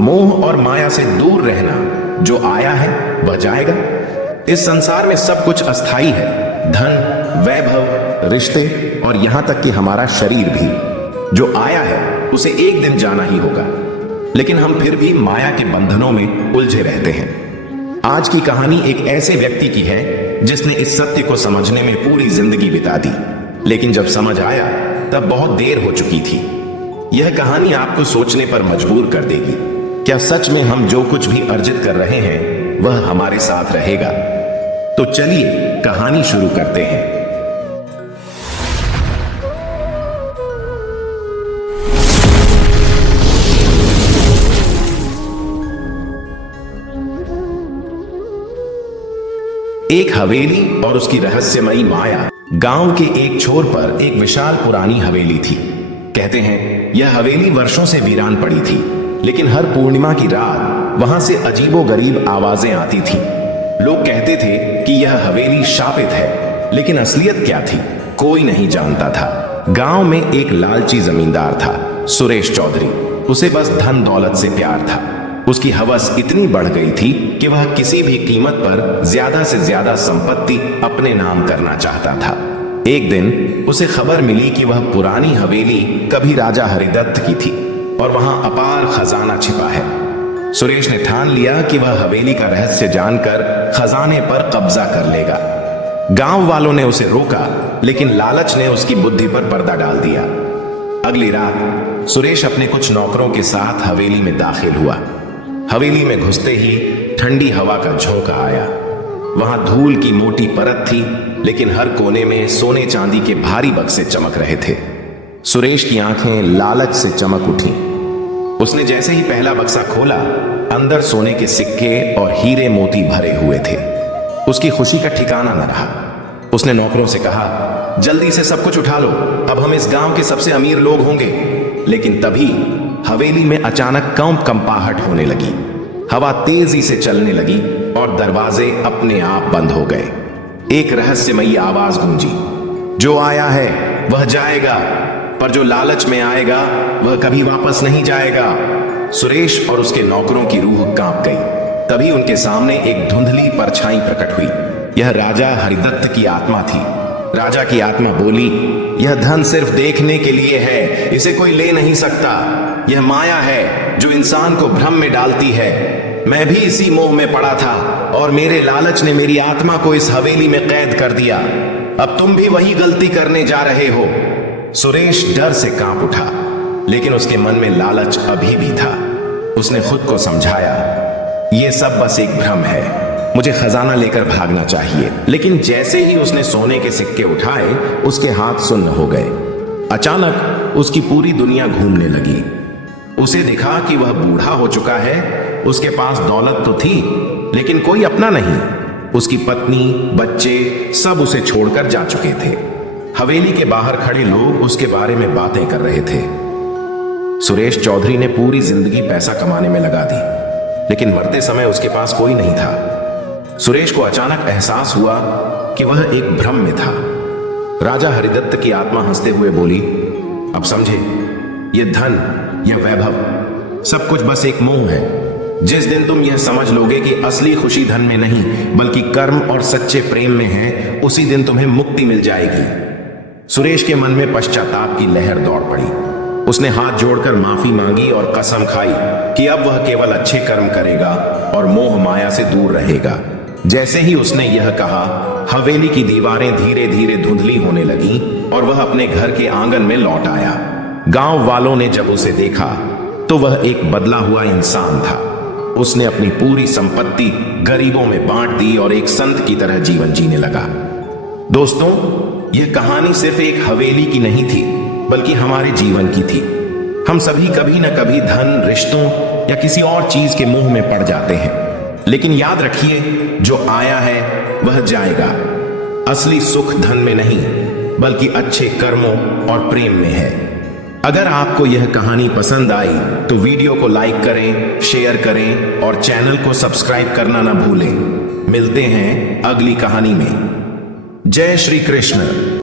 मोह और माया से दूर रहना। जो आया है वह जाएगा। इस संसार में सब कुछ अस्थाई है, धन, वैभव, रिश्ते और यहां तक कि हमारा शरीर भी। जो आया है उसे एक दिन जाना ही होगा, लेकिन हम फिर भी माया के बंधनों में उलझे रहते हैं। आज की कहानी एक ऐसे व्यक्ति की है जिसने इस सत्य को समझने में पूरी जिंदगी बिता दी, लेकिन जब समझ आया तब बहुत देर हो चुकी थी। यह कहानी आपको सोचने पर मजबूर कर देगी। क्या सच में हम जो कुछ भी अर्जित कर रहे हैं वह हमारे साथ रहेगा? तो चलिए कहानी शुरू करते हैं। एक हवेली और उसकी रहस्यमयी माया। गांव के एक छोर पर एक विशाल पुरानी हवेली थी। कहते हैं यह हवेली वर्षों से वीरान पड़ी थी, लेकिन हर पूर्णिमा की रात वहां से अजीबोगरीब आवाजें आती थीं। लोग कहते थे कि यह हवेली शापित है, लेकिन असलियत क्या थी कोई नहीं जानता था। गांव में एक लालची जमींदार था, सुरेश चौधरी। उसे बस धन दौलत से प्यार था। उसकी हवस इतनी बढ़ गई थी कि वह किसी भी कीमत पर ज्यादा से ज्यादा संपत्ति अपने नाम करना चाहता था। एक दिन उसे खबर मिली कि वह पुरानी हवेली कभी राजा हरिदत्त की थी और वहां अपार खजाना छिपा है। सुरेश ने ठान लिया कि वह हवेली का रहस्य जानकर खजाने पर कब्जा कर लेगा। गांव वालों ने उसे रोका, लेकिन लालच ने उसकी बुद्धि पर पर्दा डाल दिया। अगली रात सुरेश अपने कुछ नौकरों के साथ हवेली में दाखिल हुआ। हवेली में घुसते ही ठंडी हवा का झोंका आया। वहां धूल की मोटी परत थी, लेकिन हर कोने में सोने चांदी के भारी बक्से चमक रहे थे। सुरेश की आंखें लालच से चमक उठी। उसने जैसे ही पहला बक्सा खोला, अंदर सोने के सिक्के और हीरे मोती भरे हुए थे। उसकी खुशी का ठिकाना न रहा। उसने नौकरों से कहा, जल्दी से सब कुछ उठा लो, अब हम इस गांव के सबसे अमीर लोग होंगे। लेकिन तभी हवेली में अचानक कंपाहट होने लगी। हवा तेजी से चलने लगी और दरवाजे अपने आप बंद हो गए। एक रहस्यमयी आवाज गूंजी, जो आया है वह जाएगा, पर जो लालच में आएगा वह कभी वापस नहीं जाएगा। सुरेश और उसके नौकरों की रूह कांप गई। तभी उनके सामने एक धुंधली परछाई प्रकट हुई। यह राजा हरिदत्त की आत्मा थी। राजा की आत्मा बोली, यह धन सिर्फ देखने के लिए है, इसे कोई ले नहीं सकता। यह माया है जो इंसान को भ्रम में डालती है। मैं भी इसी मोह में पड़ा था और मेरे लालच ने मेरी आत्मा को इस हवेली में कैद कर दिया। अब तुम भी वही गलती करने जा रहे हो। सुरेश डर से कांप उठा, लेकिन उसके मन में लालच अभी भी था। उसने खुद को समझाया, यह सब बस एक भ्रम है, मुझे खजाना लेकर भागना चाहिए। लेकिन जैसे ही उसने सोने के सिक्के उठाए, उसके हाथ सुन्न हो गए। अचानक उसकी पूरी दुनिया घूमने लगी। उसे दिखा कि वह बूढ़ा हो चुका है। उसके पास दौलत तो थी, लेकिन कोई अपना नहीं। उसकी पत्नी, बच्चे सब उसे छोड़कर जा चुके थे। हवेली के बाहर खड़े लोग उसके बारे में बातें कर रहे थे। सुरेश चौधरी ने पूरी जिंदगी पैसा कमाने में लगा दी, लेकिन मरते समय उसके पास कोई नहीं था। सुरेश को अचानक एहसास हुआ कि वह एक भ्रम में था। राजा हरिदत्त की आत्मा हंसते हुए बोली, अब समझे, यह धन, यह वैभव सब कुछ बस एक मोह है। जिस दिन तुम यह समझ लोगे कि असली खुशी धन में नहीं बल्कि कर्म और सच्चे प्रेम में है, उसी दिन तुम्हें मुक्ति मिल जाएगी। सुरेश के मन में पश्चाताप की लहर दौड़ पड़ी। उसने हाथ जोड़कर माफी मांगी और कसम खाई कि अब वह केवल अच्छे कर्म करेगा और मोह माया से दूर रहेगा। जैसे ही उसने यह कहा, हवेली की दीवारें धीरे धीरे धुंधली होने लगीं और वह अपने घर के आंगन में लौट आया। गांव वालों ने जब उसे देखा तो वह एक बदला हुआ इंसान था। उसने अपनी पूरी संपत्ति गरीबों में बांट दी और एक संत की तरह जीवन जीने लगा। दोस्तों, यह कहानी सिर्फ एक हवेली की नहीं थी, बल्कि हमारे जीवन की थी। हम सभी कभी न कभी धन, रिश्तों या किसी और चीज के मोह में पड़ जाते हैं, लेकिन याद रखिए, जो आया है वह जाएगा। असली सुख धन में नहीं बल्कि अच्छे कर्मों और प्रेम में है। अगर आपको यह कहानी पसंद आई तो वीडियो को लाइक करें, शेयर करें और चैनल को सब्सक्राइब करना ना भूलें। मिलते हैं अगली कहानी में। जय श्री कृष्ण।